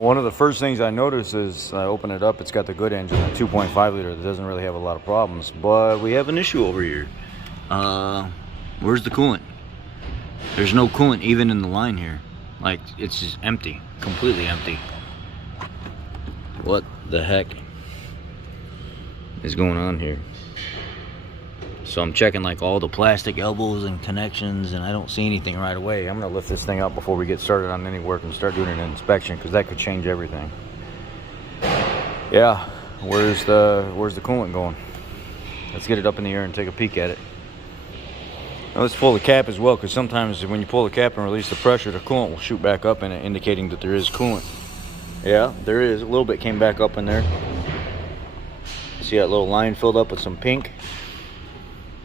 One of the first things I noticed is I open it up, it's got the good engine, a 2.5 liter that doesn't really have a lot of problems, but we have an issue over here. Where's the coolant? There's no coolant even in the line here. Like, it's just empty, completely empty. What the heck is going on here? So I'm checking like all the plastic elbows and connections, and I don't see anything right away. I'm gonna lift this thing up before we get started on any work and start doing an inspection, because that could change everything. Yeah, where's the coolant going? Let's get it up in the air and take a peek at it. Now let's pull the cap as well, because sometimes when you pull the cap and release the pressure, the coolant will shoot back up in it, indicating that there is coolant. Yeah, there is. A little bit came back up in there. See that little line filled up with some pink?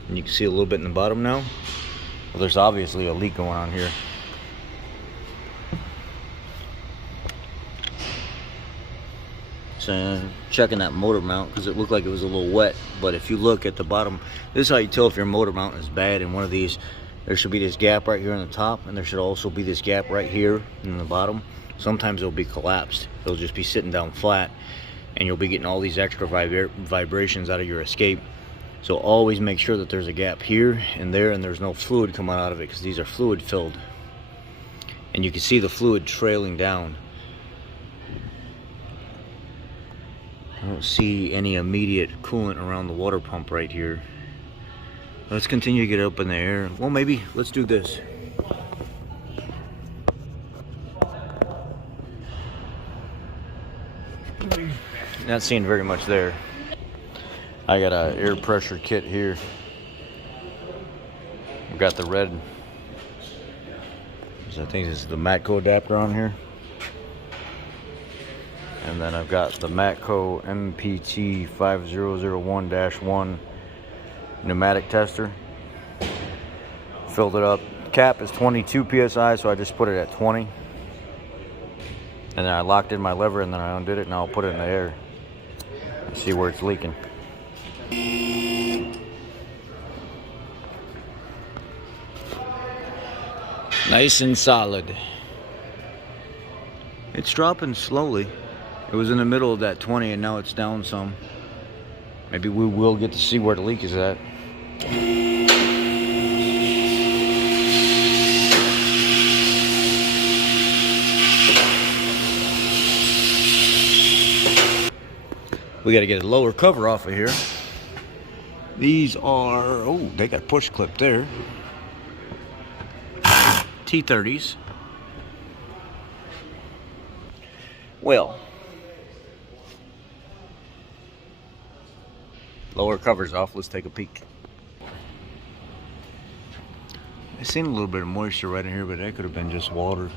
And you can see a little bit in the bottom now. Well, there's obviously a leak going on here. So checking that motor mount, because it looked like it was a little wet. But if you look at the bottom, this is how you tell if your motor mount is bad. In one of these, there should be this gap right here on the top, and there should also be this gap right here in the bottom. Sometimes it'll be collapsed. It'll just be sitting down flat, and you'll be getting all these extra vibrations out of your escape. So always make sure that there's a gap here and there, and there's no fluid coming out of it, because these are fluid filled. And you can see the fluid trailing down. I don't see any immediate coolant around the water pump right here. Let's continue to get it up in the air. Well, maybe let's do this. Not seeing very much there. I got a air pressure kit here. I've got the red, I think this is the Matco adapter on here. And then I've got the Matco MPT 5001-1 pneumatic tester. Filled it up. Cap is 22 psi, so I just put it at 20. And then I locked in my lever, and then I undid it, and I'll put it in the air and see where it's leaking. Nice and solid. It's dropping slowly. It was in the middle of that 20, and now it's down some. Maybe we will get to see where the leak is at. We got to get a lower cover off of here. These are, oh, they got push clip there. T30s. Well, lower covers off. Let's take a peek. I seen a little bit of moisture right in here, but that could have been just water.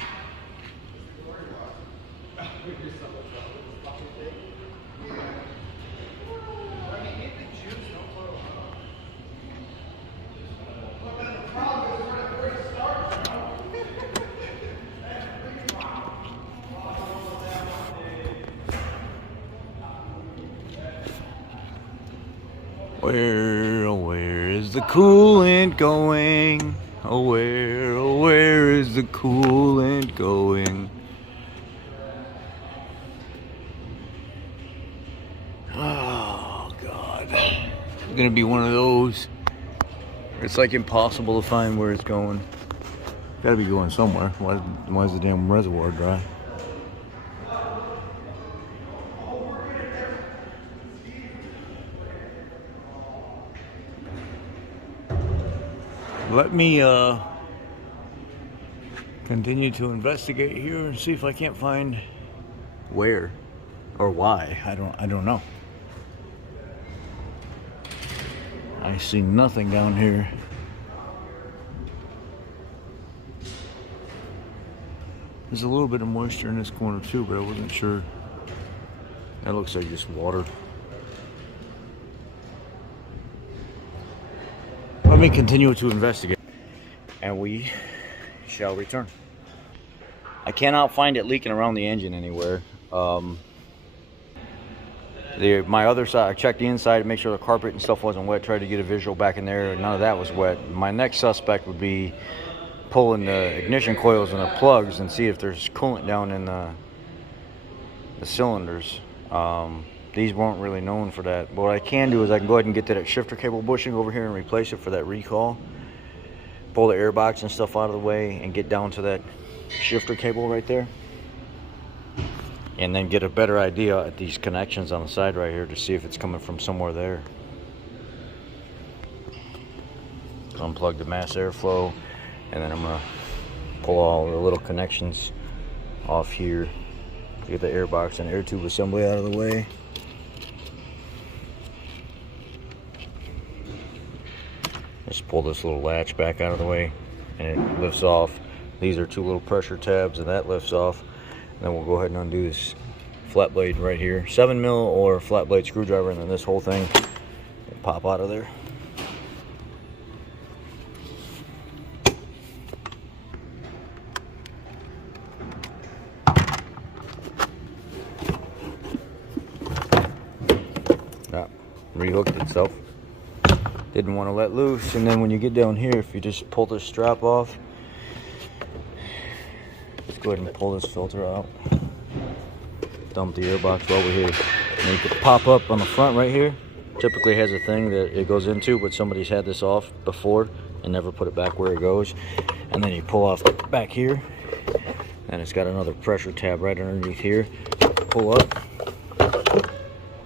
Where is the coolant going? Oh, where is the coolant going? Oh, God. It's gonna be one of those. It's like impossible to find where it's going. Gotta be going somewhere. Why is the damn reservoir dry? Let me continue to investigate here and see if I can't find where or why. I don't know. I see nothing down here. There's a little bit of moisture in this corner too, but I wasn't sure. That looks like just water. Let me continue to investigate, and we shall return. I cannot find it leaking around the engine anywhere. My other side, I checked the inside to make sure the carpet and stuff wasn't wet, tried to get a visual back in there, none of that was wet. My next suspect would be pulling the ignition coils and the plugs and see if there's coolant down in the cylinders. These weren't really known for that. But what I can do is I can go ahead and get to that shifter cable bushing over here and replace it for that recall. Pull the air box and stuff out of the way and get down to that shifter cable right there. And then get a better idea at these connections on the side right here to see if it's coming from somewhere there. Unplug the mass airflow, and then I'm gonna pull all the little connections off here. Get the air box and air tube assembly out of the way. Just pull this little latch back out of the way and it lifts off. These are two little pressure tabs and that lifts off. And then we'll go ahead and undo this flat blade right here. 7 mil or flat blade screwdriver, and then this whole thing will pop out of there. Rehooked itself. Didn't want to let loose, and then when you get down here, if you just pull this strap off, let's go ahead and pull this filter out. Dump the air box over here. And you can pop up on the front right here. Typically has a thing that it goes into, but somebody's had this off before and never put it back where it goes. And then you pull off back here, and it's got another pressure tab right underneath here. Pull up.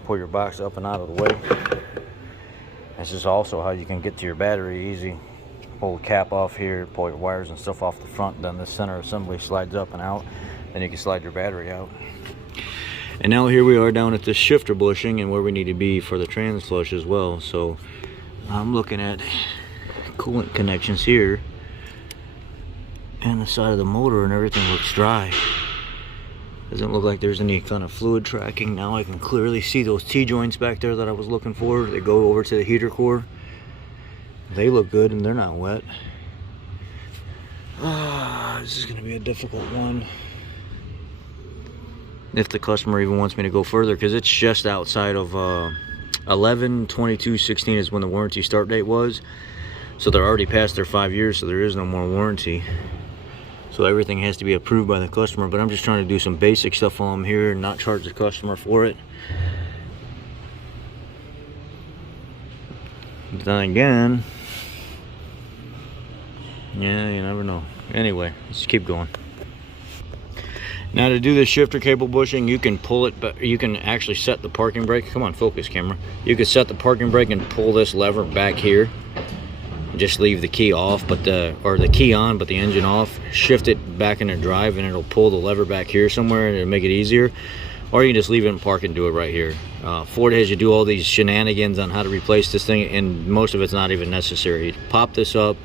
Pull your box up and out of the way. This is also how you can get to your battery easy. Pull the cap off here, pull your wires and stuff off the front, then the center assembly slides up and out, then you can slide your battery out. And now here we are down at the shifter bushing and where we need to be for the trans flush as well. So I'm looking at coolant connections here, and the side of the motor and everything looks dry. Doesn't look like there's any kind of fluid tracking. Now I can clearly see those T-joints back there that I was looking for. They go over to the heater core. They look good and they're not wet. This is gonna be a difficult one. If the customer even wants me to go further, because it's just outside of 11/22/16 is when the warranty start date was. So they're already past their 5 years, so there is no more warranty. So everything has to be approved by the customer, but I'm just trying to do some basic stuff while I'm here and not charge the customer for it. But then again, yeah, you never know. Anyway, let's keep going. Now to do the shifter cable bushing, you can pull it, but you can actually set the parking brake. Come on, focus camera. You can set the parking brake and pull this lever back here. Just leave the key off, but the key on, but the engine off. Shift it back into drive, and it'll pull the lever back here somewhere, and it'll make it easier. Or you can just leave it in park and do it right here. Ford has you do all these shenanigans on how to replace this thing, and most of it's not even necessary. Pop this up,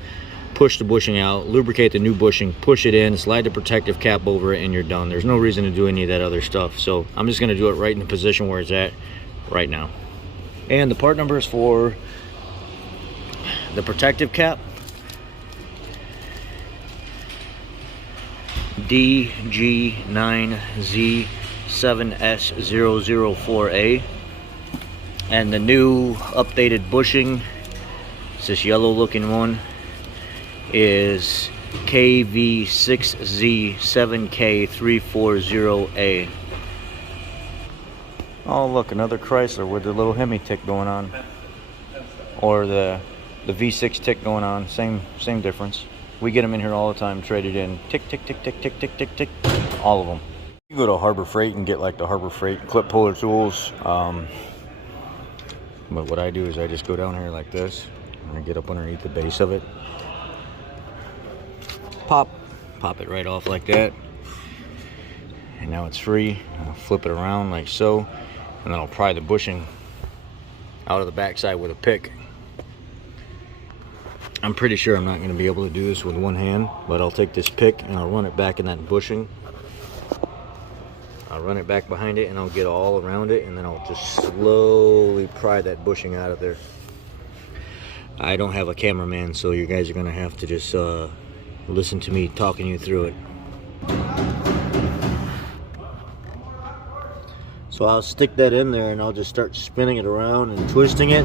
push the bushing out, lubricate the new bushing, push it in, slide the protective cap over it, and you're done. There's no reason to do any of that other stuff. So I'm just going to do it right in the position where it's at right now. And the part number is for the protective cap, DG9Z7S004A, and the new updated bushing, it's this yellow looking one, is KV6Z7K340A. Oh look, another Chrysler with the little Hemi tick going on, or the V6 tick going on. Same difference. We get them in here all the time, traded in. Tick, tick, tick, tick, tick, tick, tick, tick. All of them. You go to Harbor Freight and get like the Harbor Freight clip puller tools. But what I do is I just go down here like this, and I get up underneath the base of it. Pop it right off like that. And now it's free. I'll flip it around like so, and then I'll pry the bushing out of the backside with a pick. I'm pretty sure I'm not going to be able to do this with one hand, but I'll take this pick and I'll run it back in that bushing. I'll run it back behind it and I'll get all around it, and then I'll just slowly pry that bushing out of there. I don't have a cameraman, so you guys are going to have to just listen to me talking you through it. So I'll stick that in there and I'll just start spinning it around and twisting it,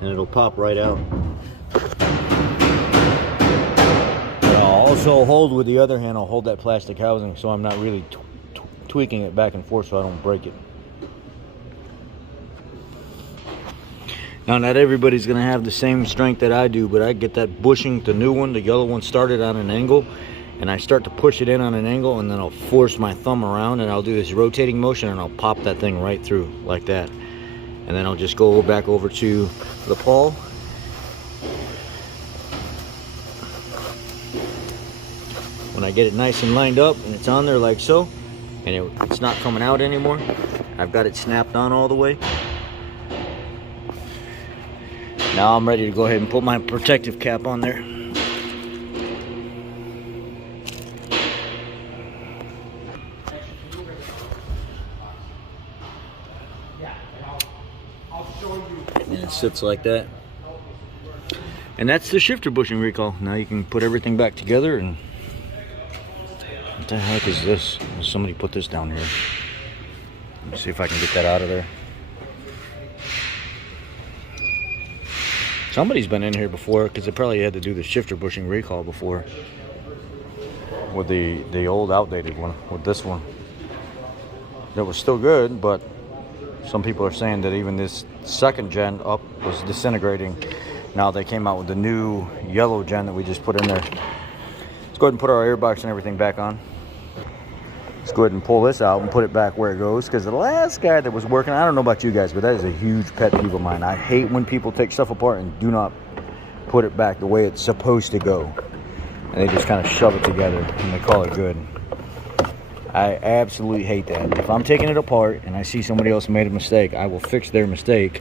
and it'll pop right out. But I'll also hold with the other hand, I'll hold that plastic housing so I'm not really tweaking it back and forth so I don't break it. Now, not everybody's going to have the same strength that I do, but I get that bushing, the new one, the yellow one, started on an angle, and I start to push it in on an angle, and then I'll force my thumb around, and I'll do this rotating motion, and I'll pop that thing right through like that. And then I'll just go back over to the pawl. When I get it nice and lined up, and it's on there like so, and it's not coming out anymore, I've got it snapped on all the way. Now I'm ready to go ahead and put my protective cap on there. And it sits like that. And that's the shifter bushing recall. Now you can put everything back together. And what the heck is this? Somebody put this down here. Let me see if I can get that out of there. Somebody's been in here before, because they probably had to do the shifter bushing recall before with the old outdated one. With this one, that was still good, but some people are saying that even this second gen up was disintegrating. Now they came out with the new yellow gen that we just put in there. Let's go ahead and put our air box and everything back on. Let's go ahead and pull this out and put it back where it goes, because the last guy that was working, I don't know about you guys, but that is a huge pet peeve of mine. I hate when people take stuff apart and do not put it back the way it's supposed to go. And they just kind of shove it together and they call it good. I absolutely hate that. If I'm taking it apart and I see somebody else made a mistake, I will fix their mistake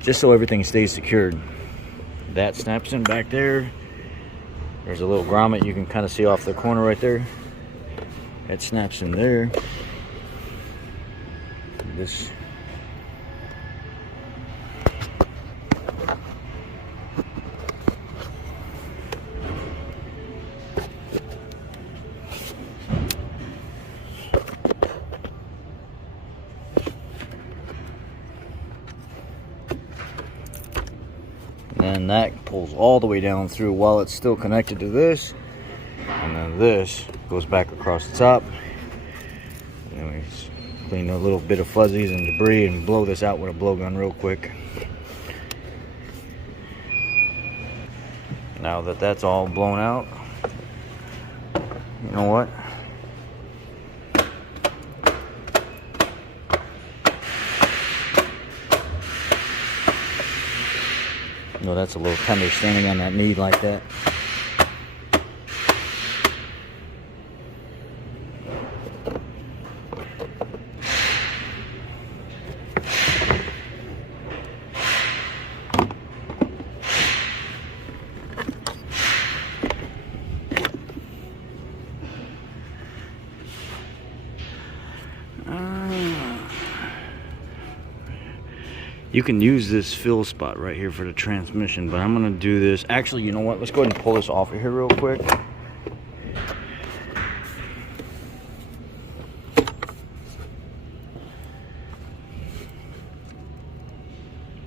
just so everything stays secured. That snaps in back there. There's a little grommet you can kind of see off the corner right there. That snaps in there. This. And that pulls all the way down through while it's still connected to this. And then this goes back across the top. Anyways, clean a little bit of fuzzies and debris and blow this out with a blowgun real quick. Now that that's all blown out, you know what? No, that's a little tender standing on that knee like that. You can use this fill spot right here for the transmission, but I'm gonna do this. Actually, you know what? Let's go ahead and pull this off of here real quick.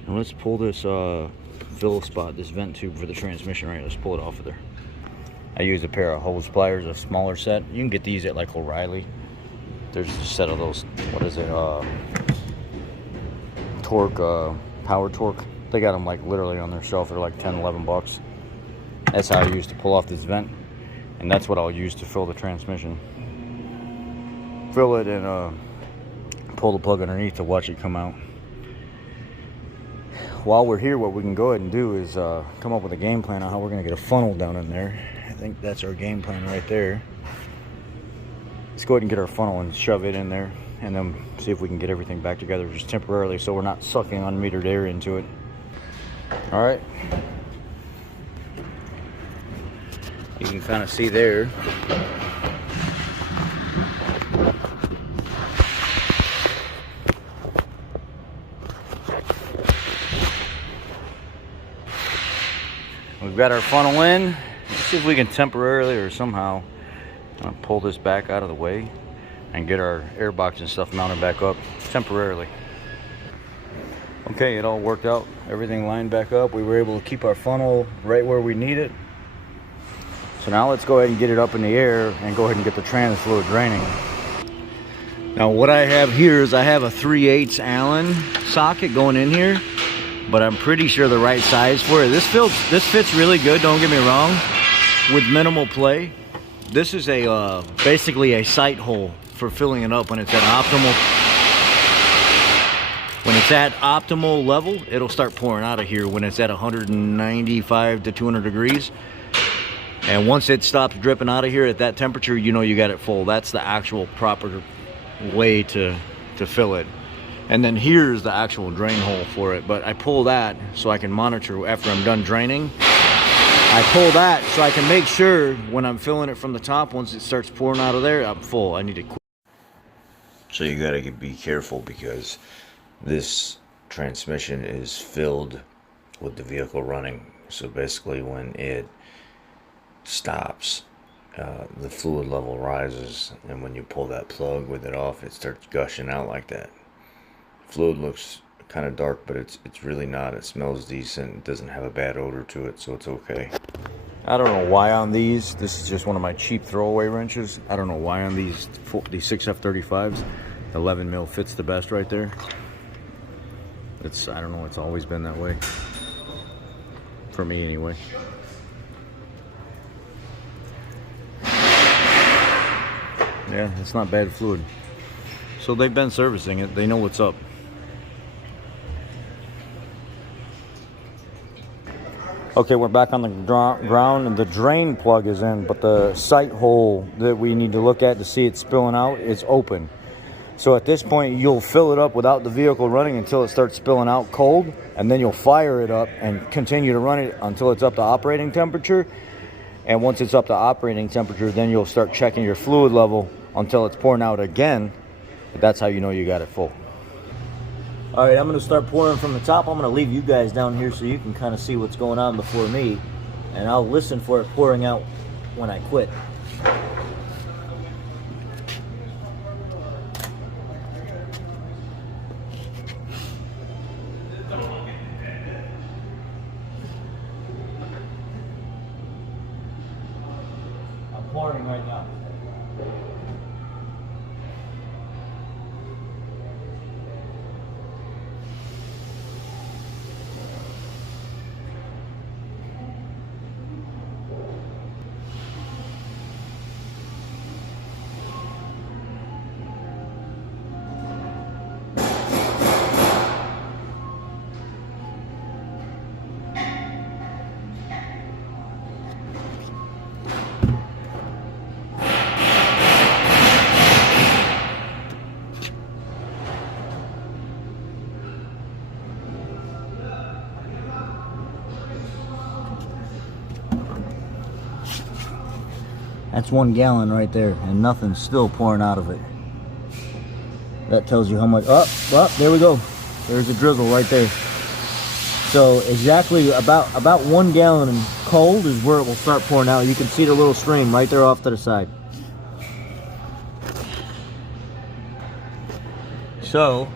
And let's pull this fill spot, this vent tube for the transmission right here. Let's pull it off of there. I used a pair of hose pliers, a smaller set. You can get these at like O'Reilly. There's a set of those, what is it? Torque, power torque. They got them like literally on their shelf. They're like 10, 11 bucks. That's how I used to pull off this vent, and that's what I'll use to fill the transmission. Fill it and pull the plug underneath to watch it come out. While we're here, what we can go ahead and do is come up with a game plan on how we're going to get a funnel down in there. I think that's our game plan right there. Let's go ahead and get our funnel and shove it in there, and then see if we can get everything back together just temporarily so we're not sucking unmetered air into it. All right. You can kind of see there. We've got our funnel in. Let's see if we can temporarily or somehow pull this back out of the way and get our air box and stuff mounted back up temporarily. Okay, it all worked out. Everything lined back up. We were able to keep our funnel right where we need it. So now let's go ahead and get it up in the air and go ahead and get the trans fluid draining. Now what I have here is I have a 3/8 Allen socket going in here, but I'm pretty sure the right size for it. This fits really good, don't get me wrong, with minimal play. This is a basically a sight hole for filling it up when it's at optimal. When it's at optimal level, it'll start pouring out of here when it's at 195 to 200 degrees. And once it stops dripping out of here at that temperature, you know you got it full. That's the actual proper way to fill it. And then here's the actual drain hole for it. But I pull that so I can monitor after I'm done draining. I pull that so I can make sure when I'm filling it from the top, once it starts pouring out of there, I'm full. I need to quit. So you gotta be careful because this transmission is filled with the vehicle running. So basically when it stops, the fluid level rises, and when you pull that plug with it off, it starts gushing out like that. Fluid looks kind of dark, but it's really not. It smells decent. It doesn't have a bad odor to it, so it's okay. I don't know why on these, this is just one of my cheap throwaway wrenches. I don't know why on these 6F35s, 11 mil fits the best right there. I don't know, it's always been that way. For me anyway. Yeah, it's not bad fluid. So they've been servicing it. They know what's up. Okay, we're back on the ground and the drain plug is in, but the sight hole that we need to look at to see it spilling out is open. So at this point, you'll fill it up without the vehicle running until it starts spilling out cold, and then you'll fire it up and continue to run it until it's up to operating temperature. And once it's up to operating temperature, then you'll start checking your fluid level until it's pouring out again. But that's how you know you got it full. All right, I'm gonna start pouring from the top. I'm gonna leave you guys down here so you can kind of see what's going on before me. And I'll listen for it pouring out when I quit. I'm pouring right now. That's 1 gallon right there, and nothing's still pouring out of it. That tells you how much. Oh, there we go. There's a drizzle right there. So exactly about 1 gallon cold is where it will start pouring out. You can see the little stream right there off to the side. So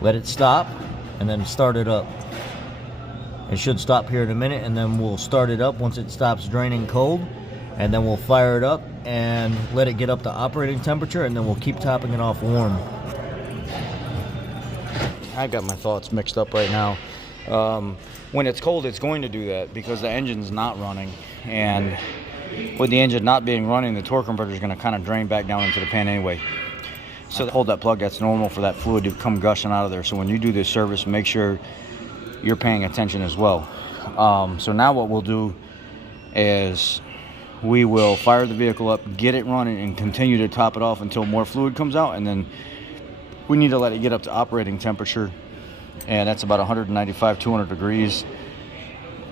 let it stop and then start it up. It should stop here in a minute, and then we'll start it up once it stops draining cold, and then we'll fire it up and let it get up to operating temperature, and then we'll keep topping it off warm. I got my thoughts mixed up right now. When it's cold, it's going to do that because the engine's not running, and with the engine not being running, the torque converter is going to kind of drain back down into the pan anyway. So hold that plug. That's normal for that fluid to come gushing out of there. So when you do this service, make sure you're paying attention as well. So now what we'll do is we will fire the vehicle up, get it running, and continue to top it off until more fluid comes out, and then we need to let it get up to operating temperature, and that's about 195, 200 degrees.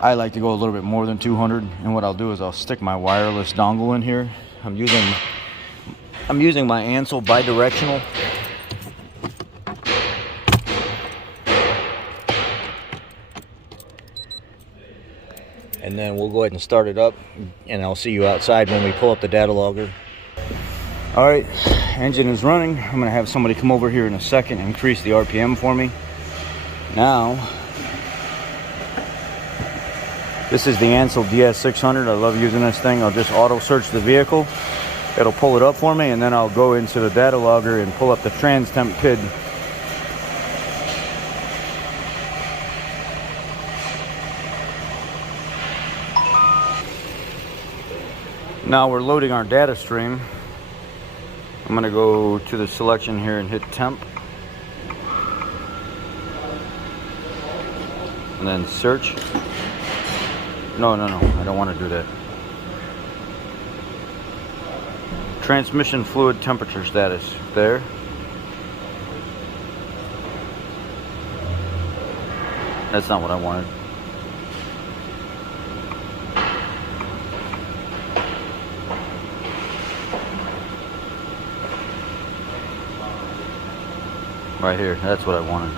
I like to go a little bit more than 200, and what I'll do is I'll stick my wireless dongle in here. I'm using my Ansel bidirectional. And then we'll go ahead and start it up, and I'll see you outside when we pull up the data logger. All right, engine is running. I'm gonna have somebody come over here in a second and increase the RPM for me. Now, this is the Ansel DS600. I love using this thing. I'll just auto search the vehicle. It'll pull it up for me, and then I'll go into the data logger and pull up the trans temp PID. Now we're loading our data stream. I'm gonna go to the selection here and hit temp. And then search. No, I don't want to do that. Transmission fluid temperature status. There. That's not what I wanted. Right here, that's what I wanted.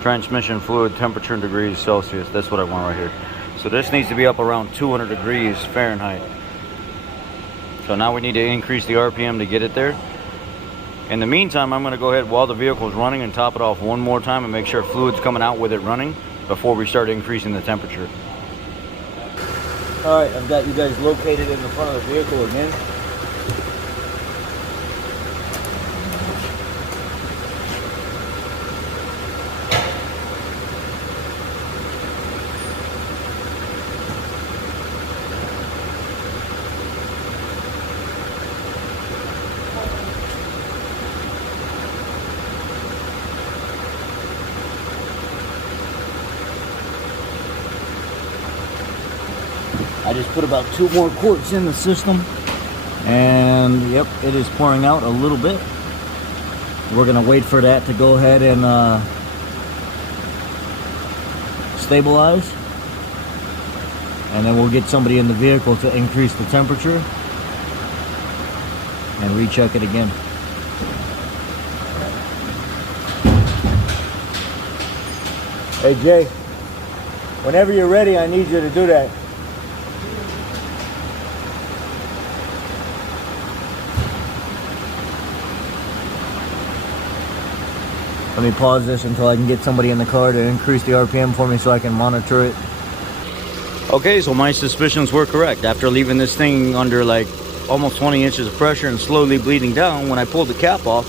Transmission fluid temperature in degrees Celsius, that's what I want right here. So this needs to be up around 200 degrees Fahrenheit. So now we need to increase the RPM to get it there. In the meantime, I'm going to go ahead while the vehicle is running and top it off one more time and make sure fluid's coming out with it running before we start increasing the temperature. Alright, I've got you guys located in the front of the vehicle again. I just put about 2 more quarts in the system, and yep, it is pouring out a little bit. We're gonna wait for that to go ahead and stabilize, and then we'll get somebody in the vehicle to increase the temperature and recheck it again. Hey Jay, whenever you're ready, I need you to do that. Let me pause this until I can get somebody in the car to increase the RPM for me so I can monitor it. Okay, so my suspicions were correct. After leaving this thing under like almost 20 inches of pressure and slowly bleeding down, when I pulled the cap off,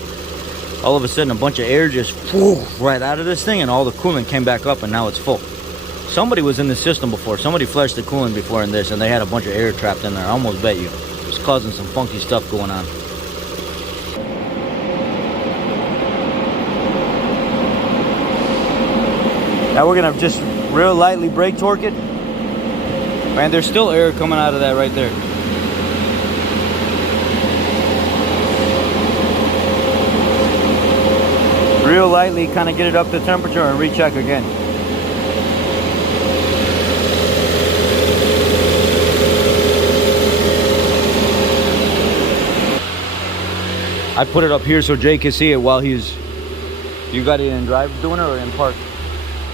all of a sudden a bunch of air just flew right out of this thing and all the coolant came back up and now it's full. Somebody was in the system before. Somebody flushed the coolant before in this and they had a bunch of air trapped in there. I almost bet you. It was causing some funky stuff going on. Now we're gonna just real lightly brake torque it. Man, there's still air coming out of that right there. Real lightly, kind of get it up to temperature and recheck again. I put it up here so Jay can see it while he's... You got it in drive doing it or in park?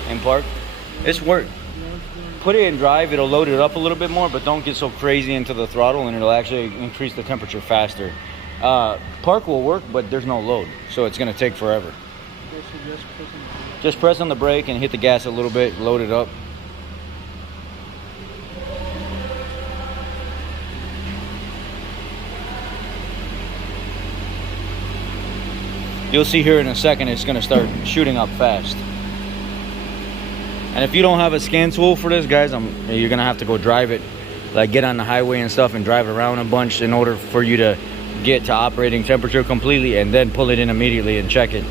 In park? It's work. Put it in drive, it'll load it up a little bit more, but don't get so crazy into the throttle and it'll actually increase the temperature faster. Park will work, but there's no load, so it's gonna take forever. Just press on the brake and hit the gas a little bit, load it up. You'll see here in a second it's gonna start shooting up fast. And if you don't have a scan tool for this, guys, you're gonna have to go drive it, like get on the highway and stuff and drive it around a bunch in order for you to get to operating temperature completely and then pull it in immediately and check it.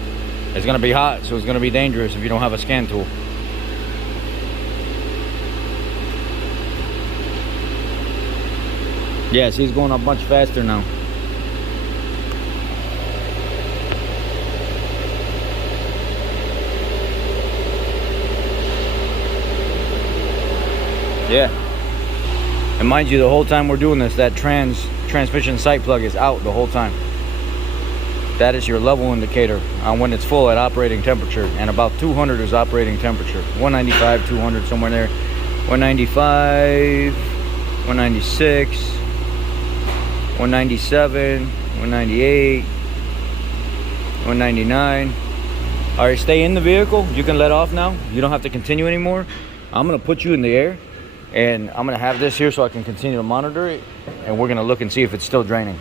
It's gonna be hot, so it's gonna be dangerous if you don't have a scan tool. Yes, he's going up much faster now. Yeah. And mind you, the whole time we're doing this, that transmission sight plug is out the whole time. That is your level indicator on when it's full at operating temperature. And about 200 is operating temperature. 195, 200, somewhere there. 195, 196, 197, 198, 199. All right, stay in the vehicle. You can let off now. You don't have to continue anymore. I'm gonna put you in the air And I'm gonna have this here so I can continue to monitor it, and we're gonna look and see if it's still draining.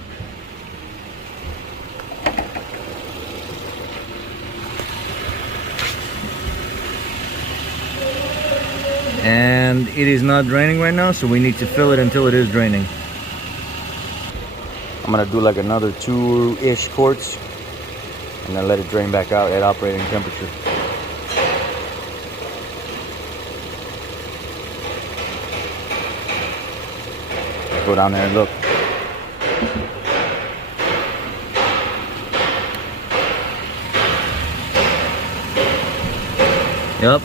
And it is not draining right now, so we need to fill it until it is draining. I'm gonna do like another 2-ish quarts and then let it drain back out at operating temperature. Go down there and look. Yep,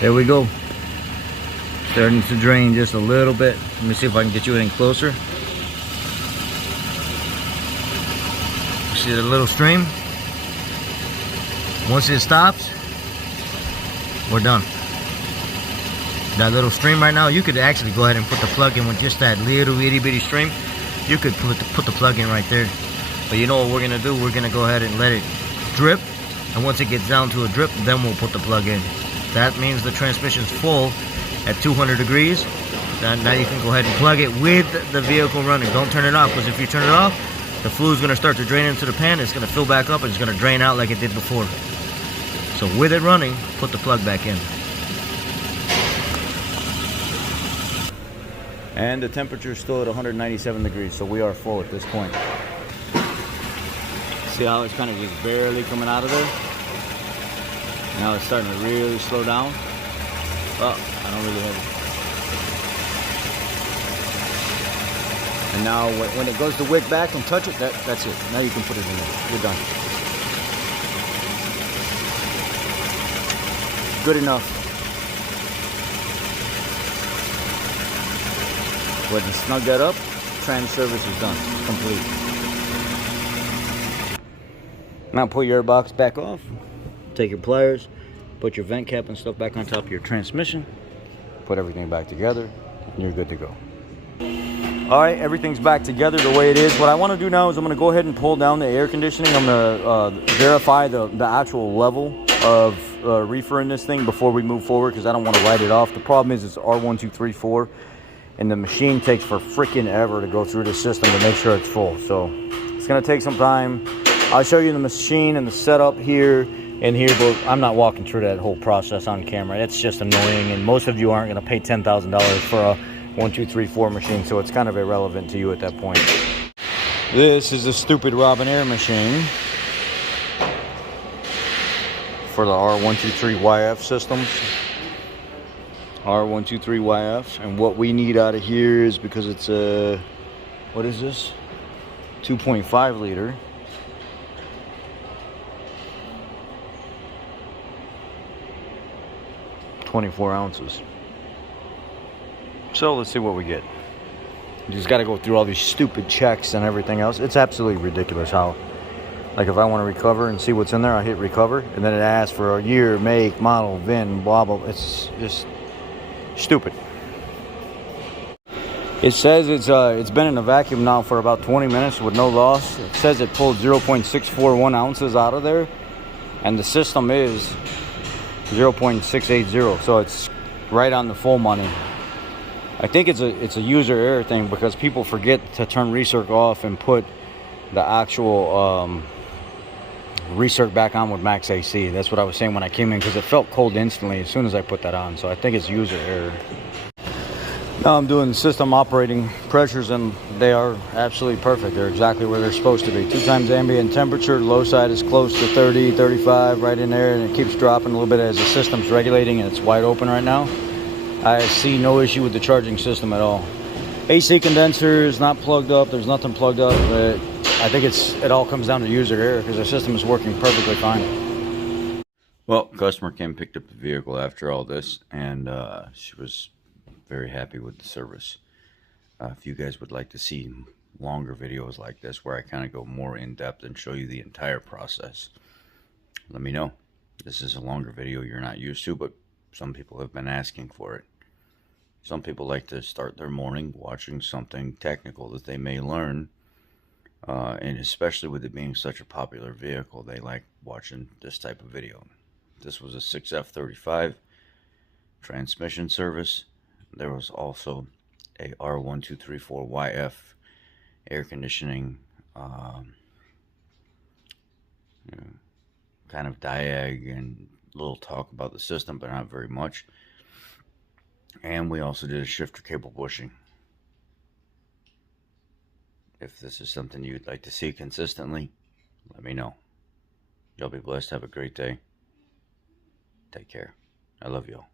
there we go. Starting to drain just a little bit. Let me see if I can get you any closer. See the little stream? Once it stops, we're done. That little stream right now, you could actually go ahead and put the plug in with just that little itty bitty stream. You could put the plug in right there. But you know what we're gonna do? We're gonna go ahead and let it drip. And once it gets down to a drip, then we'll put the plug in. That means the transmission's full at 200 degrees. Now you can go ahead and plug it with the vehicle running. Don't turn it off, because if you turn it off, the fluid's gonna start to drain into the pan. It's gonna fill back up and it's gonna drain out like it did before. So with it running, put the plug back in. And the temperature is still at 197 degrees, so we are full at this point. See how it's kind of just barely coming out of there? Now it's starting to really slow down. Well, I don't really have it. And now when it goes to wick back and touch it, that's it. Now you can put it in there. You're done. Good enough. Go ahead and snug that up. Trans service is done. Complete. Now pull your airbox back off. Take your pliers. Put your vent cap and stuff back on top of your transmission. Put everything back together. And you're good to go. Alright, everything's back together the way it is. What I want to do now is I'm going to go ahead and pull down the air conditioning. I'm going to verify the actual level of reefer in this thing before we move forward, because I don't want to write it off. The problem is it's R1234, and the machine takes for freaking ever to go through the system to make sure it's full. So it's going to take some time. I'll show you the machine and the setup here and here, but I'm not walking through that whole process on camera. It's just annoying, and most of you aren't going to pay $10,000 for a 1234 machine, so it's kind of irrelevant to you at that point. This is a stupid Robin Air machine for the R123YF systems. R123YF, and what we need out of here is, because it's a, what is this? 2.5 liter. .24 ounces. So let's see what we get. You just got to go through all these stupid checks and everything else. It's absolutely ridiculous how, like, if I want to recover and see what's in there, I hit recover, and then it asks for a year, make, model, VIN, blah, blah. It's just stupid. It says it's been in a vacuum now for about 20 minutes with no loss. It says it pulled 0.641 ounces out of there, and the system is 0.680, so it's right on the full money. I think it's a user error thing, because people forget to turn recirc off and put the actual recirc back on with max AC. That's what I was saying when I came in, because it felt cold instantly as soon as I put that on. So I think it's user error. Now I'm doing system operating pressures, and they are absolutely perfect. They're exactly where they're supposed to be. 2 times ambient temperature. Low side is close to 30, 35, right in there, and it keeps dropping a little bit as the system's regulating, and it's wide open right now. I see no issue with the charging system at all. AC condenser is not plugged up. There's nothing plugged up. But I think it all comes down to user error, because the system is working perfectly fine. Well, customer came and picked up the vehicle after all this, and she was very happy with the service. If you guys would like to see longer videos like this, where I kind of go more in depth and show you the entire process, let me know. This is a longer video you're not used to, but some people have been asking for it. Some people like to start their morning watching something technical that they may learn, and especially with it being such a popular vehicle, they like watching this type of video. This was a 6F35 transmission service. There was also a R1234YF air conditioning you know, kind of Diag, and little talk about the system, but not very much. And we also did a shifter cable bushing. If this is something you'd like to see consistently, let me know. Y'all be blessed. Have a great day. Take care. I love y'all.